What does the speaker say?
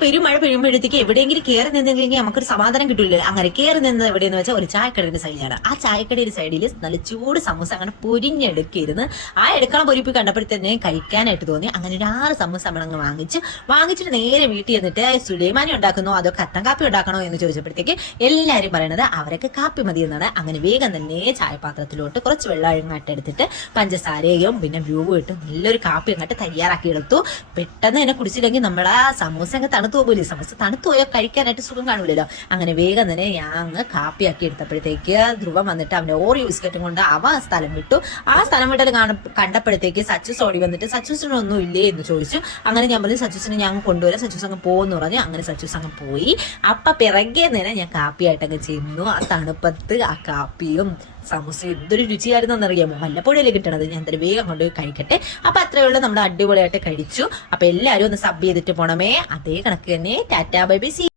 പെരുമഴ പെയ്യുമ്പോഴത്തേക്ക് എവിടെയെങ്കിലും കയറി നിന്നെങ്കിൽ നമുക്കൊരു സമാധാനം കിട്ടില്ല. അങ്ങനെ കയറി നിന്നത് എവിടെയെന്ന് വെച്ചാൽ ഒരു ചായക്കടയുടെ സൈഡിലാണ്. ആ ചായക്കടയുടെ സൈഡിൽ നല്ല ചൂട് സമൂസ അങ്ങനെ പൊരിഞ്ഞെടുക്കിയിരുന്നു. ആ എടുക്കാൻ പൊരിപ്പ് കണ്ടപ്പോഴത്തന്നെ കഴിക്കാനായിട്ട് തോന്നി. അങ്ങനെ ഒരു 6 സമൂസ നമ്മളങ്ങ് വാങ്ങിച്ചിട്ട് നേരെ വീട്ടിൽ എന്നിട്ട് സുലൈമാനി ഉണ്ടാക്കുന്നോ അതോ കട്ടൻ കാപ്പി ഉണ്ടാക്കണോ എന്ന് ചോദിച്ചപ്പോഴത്തേക്ക് എല്ലാവരും പറയണത് അവരൊക്കെ കാപ്പി മതി എന്നാണ്. അങ്ങനെ വേഗം തന്നെ ചായപാത്രത്തിലോട്ട് കുറച്ച് വെള്ളം അങ്ങോട്ട് എടുത്തിട്ട് പഞ്ചസാരയും പിന്നെ വ്യൂവും ഇട്ട് നല്ലൊരു കാപ്പി അങ്ങോട്ട് തയ്യാറാക്കി എടുത്തു. പെട്ടെന്ന് തന്നെ കുടിച്ചില്ലെങ്കിൽ നമ്മളാ സമൂസ അങ്ങ് തണുത്തു പോകില്ലേ. സമൂസ തണുത്തു പോയാൽ കഴിക്കാനായിട്ട് സുഖം കാണൂലല്ലോ. അങ്ങനെ വേഗം തന്നെ ഞാൻ അങ്ങ് കാപ്പിയാക്കി എടുത്തപ്പോഴത്തേക്ക് ധ്രുവം വന്നിട്ട് അവന്റെ ഓറിയോ ബിസ്ക്കറ്റും കൊണ്ട് അവ സ്ഥലം വിട്ടു. ആ സ്ഥലം വിട്ടൽ കണ്ടപ്പോഴത്തേക്ക് സച്ചൂസ് ഓടി വന്നിട്ട് സച്ചൂസിനൊന്നും ഇല്ലേ എന്ന് ചോദിച്ചു. അങ്ങനെ ഞാൻ പറഞ്ഞു സച്ചൂസിനെ ഞാൻ കൊണ്ടുവരാം, സച്ചൂസ് അങ്ങ് പോകുന്നു പറഞ്ഞു. അങ്ങനെ സച്ചൂസ് അങ്ങ് പോയി. പിറകെ നേരം ഞാൻ കാപ്പിയായിട്ടങ്ങ് ചെയ്യുന്നു. ആ തണുപ്പത്ത് ആ കാപ്പിയും സമൂസ എന്തൊരു രുചിയായിരുന്നു എന്നറിയാമോ. വല്ലപ്പോഴല്ലേ കിട്ടണത്. ഞാൻ എന്തായാലും വേഗം കൊണ്ടുപോയി കഴിക്കട്ടെ. അത്രയേ ഉള്ളൂ. നമ്മൾ അടിപൊളിയായിട്ട് കഴിച്ചു. എല്ലാവരും ഒന്ന് സബ് ചെയ്തിട്ട് പോണമേ. അതേ കണക്ക് തന്നെ ടാറ്റാ ബൈ ബൈ.